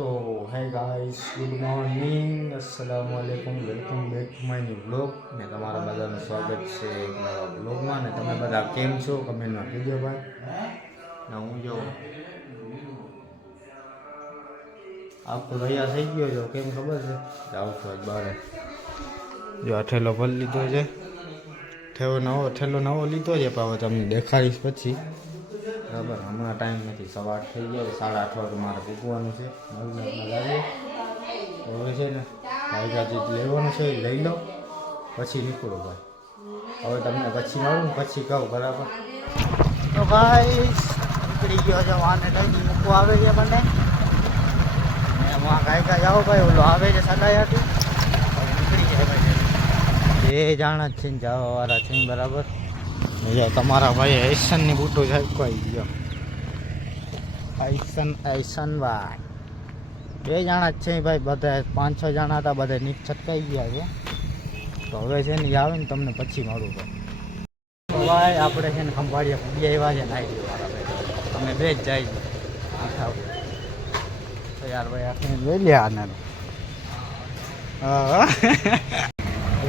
તો hey guys, good morning, અસલામુ અલૈકુમ, welcome back to my new blog. ને તમારા બધાનું સ્વાગત છે એક નવા બ્લોગમાં. ને તમે બધા કેમ છો કમેન્ટમાં કહેજો ભાઈ. ને હું જો આખો તૈયાર થઈ ગયો છો, કેમ ખબર છે? જાઉં છું આજ બહાર. જો આ ઠેલો ભરી લીધો છે, ઠેલો નવો લીધો છે, પણ હવે તમને દેખાડીશ પછી. બરાબર, હમણાં ટાઈમ નથી, 8:15 થઈ ગયા, 8:30 વાગે મારે પૂકવાનું છે. તો હવે છે ને ગાયગાજી લેવાનું છે, લઈ લો પછી નીકળો ભાઈ. હવે તમને પછી મળું, પછી કહું. બરાબર, તો ભાઈ નીકળી ગયો છે. વાને લઈને મૂકવા આવે છે મને. એમાં ગાયકા જાઓ ભાઈ, ઓલો આવે છે સગાયાથી, નીકળી જાય ભાઈ. એ જાણ જ છે ને જવાવાળા છે બરાબર. તમારા ભાઈ એશનની બુટો છટકાઈ ગયો. એશન ભાઈ બે જણા જ છે ભાઈ, બધા 5-6 જણા હતા, બધા નીચ છટકાઈ ગયા છે. તો હવે છે ને આવે ને તમને પછી મળું ભાઈ. તો ભાઈ આપણે છે ને ખંભાળિયા પૂરી આવ્યા છે, નાઈ વાળા ભાઈ. તમે બે જ જાય તો યાર ભાઈ આપણે લઈ લે આને. હા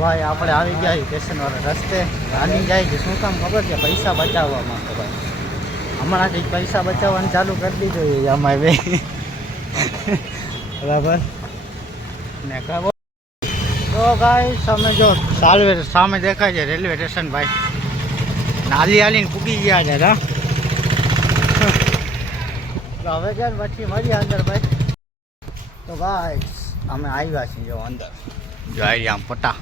ભાઈ આપણે આવી ગયા સ્ટેશન વાળા રસ્તે. આની જાય છે શું કામ ખબર છે? પૈસા બચાવવા માટે ભાઈ. હમણાંથી પૈસા બચાવવાનું ચાલુ કરી દીધું અમારે બે. બરાબર ને કહો તો ભાઈ સામે જો સામે દેખાય છે રેલવે સ્ટેશન ભાઈ. હાલીને પૂગી ગયા છે. હવે છે ને પછી મળીએ અંદર ભાઈ. તો ભાઈ અમે આવ્યા છીએ જો અંદર. જો આવી આમ પટા.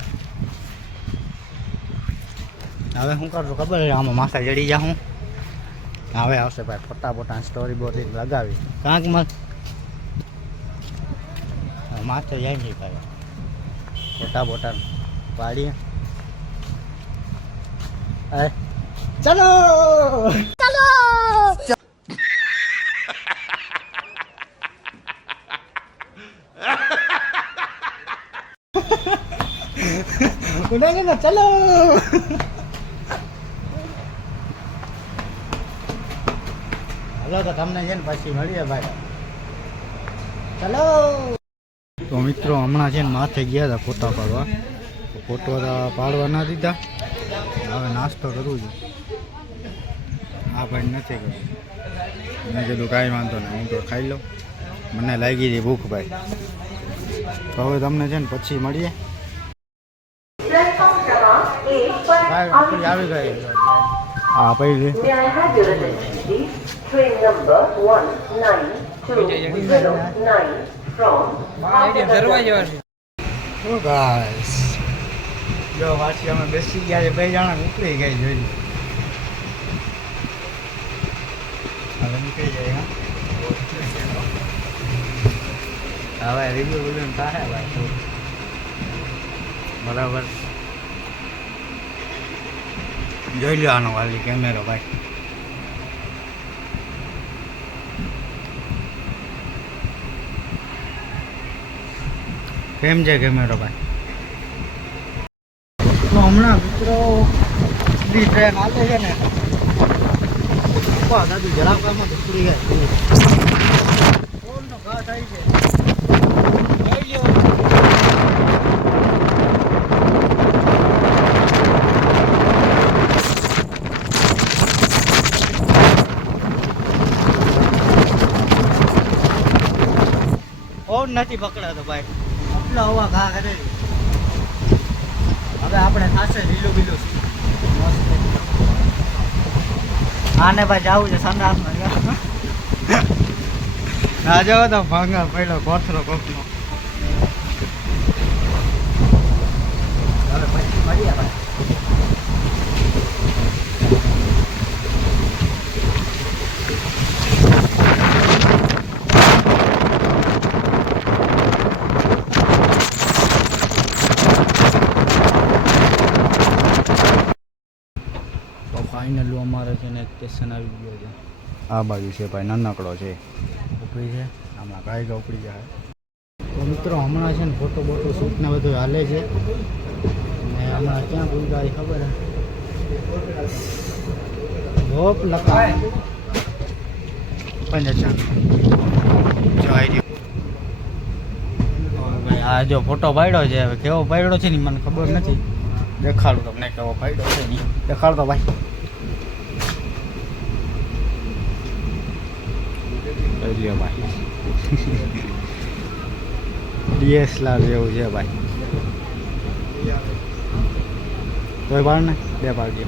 હવે શું કરું ખબર છે? આમાં માથા જડી જા હું. હવે આવશે ભાઈ ફોટા સ્ટોરી બોરી લગાવી કાંકમાં માથે જાય છે ભાઈ. ફોટા પાડીએ. ચલો ચલો ચલો. હાલો તો તમને છે ને પછી મળીએ ભાઈ. ચલો. તો મિત્રો હમણાં છે ને માથે ગયા હતા ફોટા પાડવા. ફોટો પાડવા ના દીધા. હવે નાસ્તો કરું છું. આ ભાઈ નથી કર્યું. મેં કીધું કાંઈ વાંધો નહીં, હું તો ખાઈ લઉં. મને લાગી હતી ભૂખ ભાઈ. તો હવે તમને છે ને પછી મળીએ. આવી ગઈ. હા પૈકી Train number 19209 from જો પાછી અમે બેસી ગયા છે. 2 જણા નીકળી ગઈ જોઈ. હવે નીકળી જાય. હવે રિવ્યુ થાય ભાઈ. બરાબર જોઈ લો આનો વાલી કેમેરો ભાઈ. કેમ છે કેમેરો ભાઈ? તો હમણાં મિત્રો ટ્રેન આવે છે ને દાદુ જરાકામાં ઉતરી ગયા. ફોનનો ઘા થાય છે. ફોન નથી પકડાતો ભાઈ. આટલો હવા ઘા કરે. હવે આપણે થશે લીલું બીલું. આને ભાઈ જવું છે સંડાસમાં. ના જાવ તો ભાંગા પહેલો કોથરો કોકનો. હવે પછી મળીએ ભાઈ. ફાઇનલી અમારે છે ને સ્ટેશન આવી ગયો છે. આ બાજુ છે ભાઈ, નાનકડો છે ઉપડી છે. હમણાં ગાય ઉપડી જાય. તો મિત્રો હમણાં છે ને ફોટો શૂટ ને બધું હાલે છે. ને હમણાં ક્યાં ભૂલ ખબર હે? રોપ લખા 55 જો આવી ભાઈ આ જો ફોટો પાડ્યો છે, હવે કેવો પાડ્યો છે ને મને ખબર નથી. દેખાડું તમને કેવો પાડ્યો છે ને. દેખાડતો ભાઈ. લ્યો ભાઈ. DSLR જેવું છે ભાઈ. કોઈ પાડ ને બે પાડજો.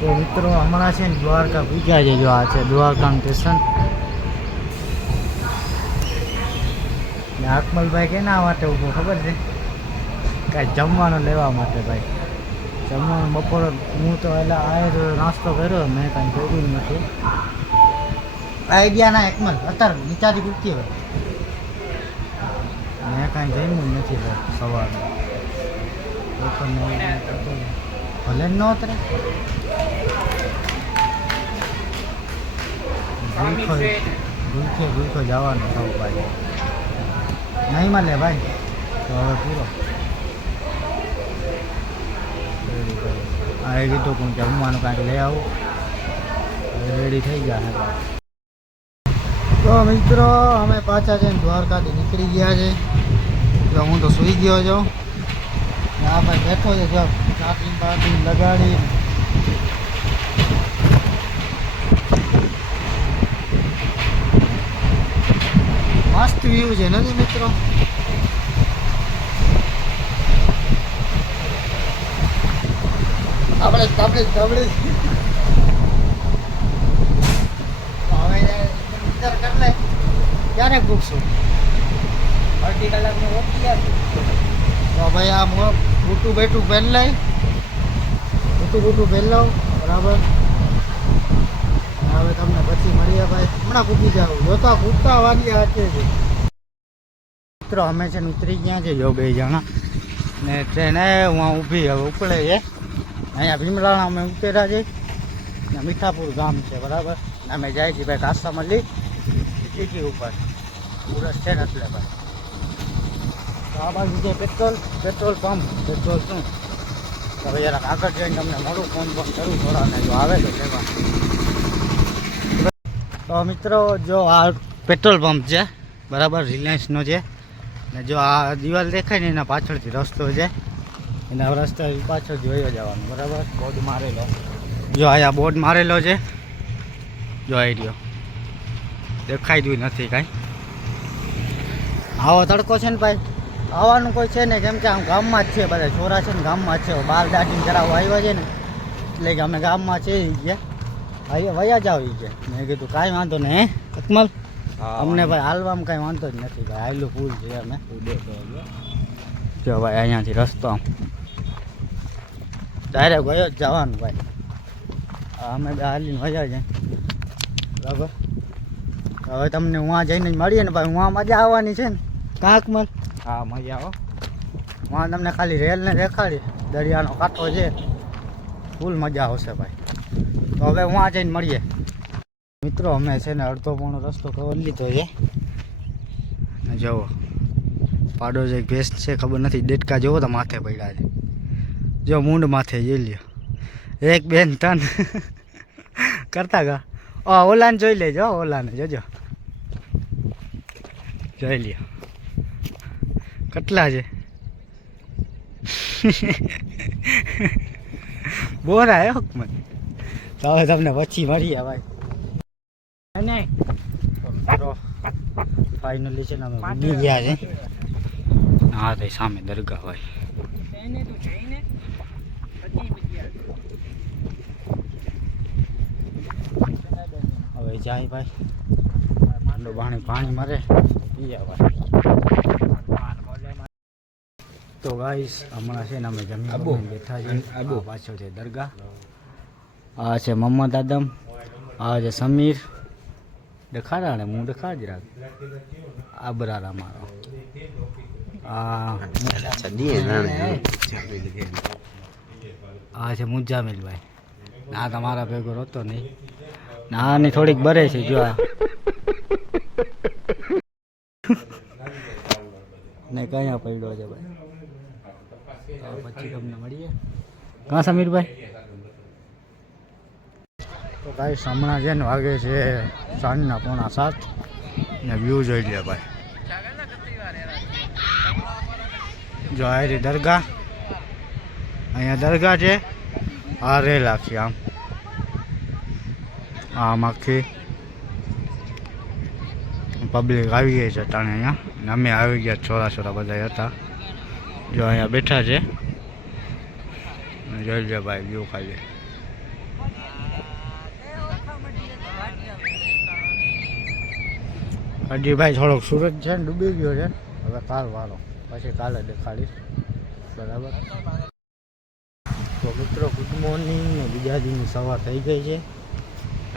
તો મિત્રો હમણાં છે ને દ્વારકા પૂજ્યા છે. જો આ છે દ્વારકા સ્ટેશન. ને અકમલભાઈ કેના માટે ઊભો ખબર છે? કાંઈ જમવાનું લેવા માટે ભાઈ. જમવાનું બપોરે હું તો એટલે આ નાસ્તો કર્યો, મેં કાંઈ કર્યું નથી. આઈડિયા ના અકમલ અત્યારે નીચાથી પૂછતી હોય. મેં કાંઈ જમ્યું નથી ભાઈ સવારે. ભલે ન ઉતરે ભૂલખો જવાનું થવું ભાઈ. નહીં મળે ભાઈ તો હવે પૂરો. આ કીધું હું જમવાનું કાંઈક લઈ આવું. રેડી થઈ ગયા ભાઈ. તો મિત્રો અમે પાછા જઈને દ્વારકાથી નીકળી ગયા છે. જો હું તો સૂઈ ગયો છું. આ ભાઈ બેઠો છે જો ચાર્જિંગ બાર્જિંગ લગાડી. મસ્ત વ્યૂ છે નથી મિત્રો? આપણે હવે વિચાર કરી લે ક્યારે પૂછશું. અડધી કલાકની વોકી જાય તો ભાઈ આ બૂટું બેટું પહેર લઈ. બૂટું પહેર લઉં બરાબર. હવે તમને પછી મળીએ ભાઈ. હમણાં પૂછી જાવ જોતા કૂદતા વાગ્યા હાથે છે. મિત્રો અમે છે ને ઉતરી ગયા છે જો 2 જણા. ને ટ્રેન હું ઊભી હવે ઉપડે છે. અહીંયા ભીમરાણા અમે ઉતર્યા છે. ને મીઠાપુર ગામ છે બરાબર. અમે જાય છીએ ભાઈ કાસામલી ટીટી ઉપર. પૂરસ છે ને એટલે ભાઈ. તો આ બાજુ છે પેટ્રોલ પંપ. પેટ્રોલ શું તો ભાઈ જરાક આગળ જઈને તમને મોડું ફોન કરું થોડાને જો આવે તો લેવા. તો મિત્રો જો આ પેટ્રોલ પંપ છે બરાબર, રિલાયન્સનો છે. ને જો આ દિવાલ દેખાય ને એના પાછળથી રસ્તો છે. એના રસ્તા પાછળ જોઈ જવાનું બરાબર. બોર્ડ મારેલો જો અહીંયા બોર્ડ મારેલો છે. જો આવી રહ્યો દેખાઈ દઉં નથી કાંઈ. આવો તડકો છે ને ભાઈ. આવવાનું કોઈ છે ને કેમ કે આમ ગામમાં જ છે. બધા છોરા છે ને ગામમાં જ છે. બાર દાટીને કરાવવા આવ્યા છે ને એટલે કે અમે ગામમાં છે ગયા. અહીંયા વયા જાવ કે મેં કીધું કાંઈ વાંધો નહીં. હે અકમલ અમને ભાઈ હાલવામાં કાંઈ વાંધો જ નથી ભાઈ. હાલું ફૂલ છે અમે જો ભાઈ અહીંયાથી રસ્તો આમ ડાયરેક્ટ વયો જ જવાનું ભાઈ. અમે બે હાલીને વયા જાય બરાબર. હવે તમને ઉहाँ જઈને જ મળીએ ને ભાઈ. ઉहाँ મજા આવવાની છે ને કાં અકમલ? હા મજા આવો. ઉहाँ તમને ખાલી રેલને દેખાડી દરિયાનો કાંઠો છે. ફૂલ મજા આવશે ભાઈ. તો હવે ઉहाँ જઈને મળીએ મિત્રો. અમે છે ને અડધો પોણો રસ્તો કવર લીધો છે. જુઓ પાડો જે ભેંસ છે ખબર નથી. ડેટકા જોવો તો માથે પડ્યા છે. જો મૂંડ માથે જોઈ લ્યો. 1 2 3 કરતા ગા. ઓલાને જોઈ લેજો. ઓલાને જોજો જોઈ લ્યો કેટલા છે. બોરા હે હકમત. તો હવે તમને પછી મળીએ ભાઈ. ફાઇનલી છે ને અમે ઉડી ગયા છે. હા તો સામે દરગાહ ભાઈ. હવે જાય ભાઈ. માંડો પાણી મારે પીયા ભાઈ. તો ગાઈસ હમણાં છે ને અમે જમીન બેઠા છીએ. આ પાછળ છે દરગાહ. આ છે મોહમ્મદ આદમ. આ છે સમીર. દેખાડા ને હું દેખાડ રાખ. આ બરારા મારો. આ છે મુજામિલભાઈ. આ તમારા ભેગો રહેતો નહીં. આની થોડીક બરે છે જો આ ને કયા પડ્યો છે ભાઈ. પછી તમને મળીએ. કાં સમીરભાઈ? તો કાંઈ હમણાં છે ને વાગે છે 7:45 ને વ્યૂ જોઈ લે ભાઈ. જો આ રહી દરગાહ, અહીંયા દરગાહ છે. આ રેલ આખી આમ આખી પબ્લિક આવી ગઈ છે તાણે અહીંયા. અને અમે આવી ગયા, છોરા બધા હતા. જો અહીંયા બેઠા છે. જોઈ લે ભાઈ વ્યૂ ખાલી. હજી ભાઈ થોડોક સૂરજ છે ને ડૂબી ગયો છે. હવે કાલ વાળો પછી કાલે દેખાડીશ. બરાબર. તો મિત્રો ગુડ મોર્નિંગ ને બીજા દિનની સવાર થઈ ગઈ છે.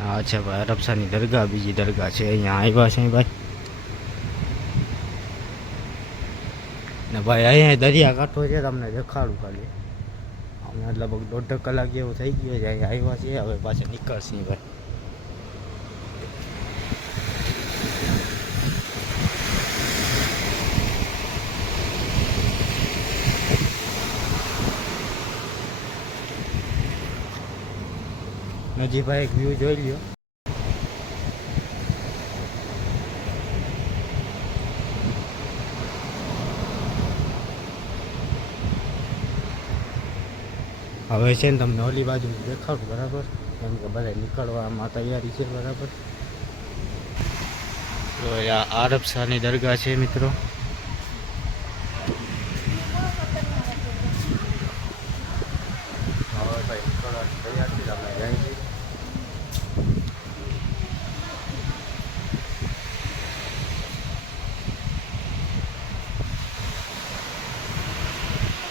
આ છે ભાઈ અરબસાની દરગાહ, બીજી દરગાહ છે અહીંયા આવ્યા છે ભાઈ. ને ભાઈ અહીંયા દરિયા કાંઠો છે, તમને દેખાડું ખાલી. અમે લગભગ 1.5 કલાક જેવું થઈ ગયું છે અહીંયા આવ્યા છીએ. હવે પાછા નીકળશે ભાઈ. નજી ભાઈ એક વ્યૂ જોઈ લ્યો. હવે છે ને તમને ઓલી બાજુ દેખાડું. બરાબર, કેમ કે બધા નીકળવામાં તૈયારી છે. બરાબર. તો આ અરબસાની દરગાહ છે મિત્રો. હવે ભાઈ નીકળવાની તૈયારી આપણે જાય છે.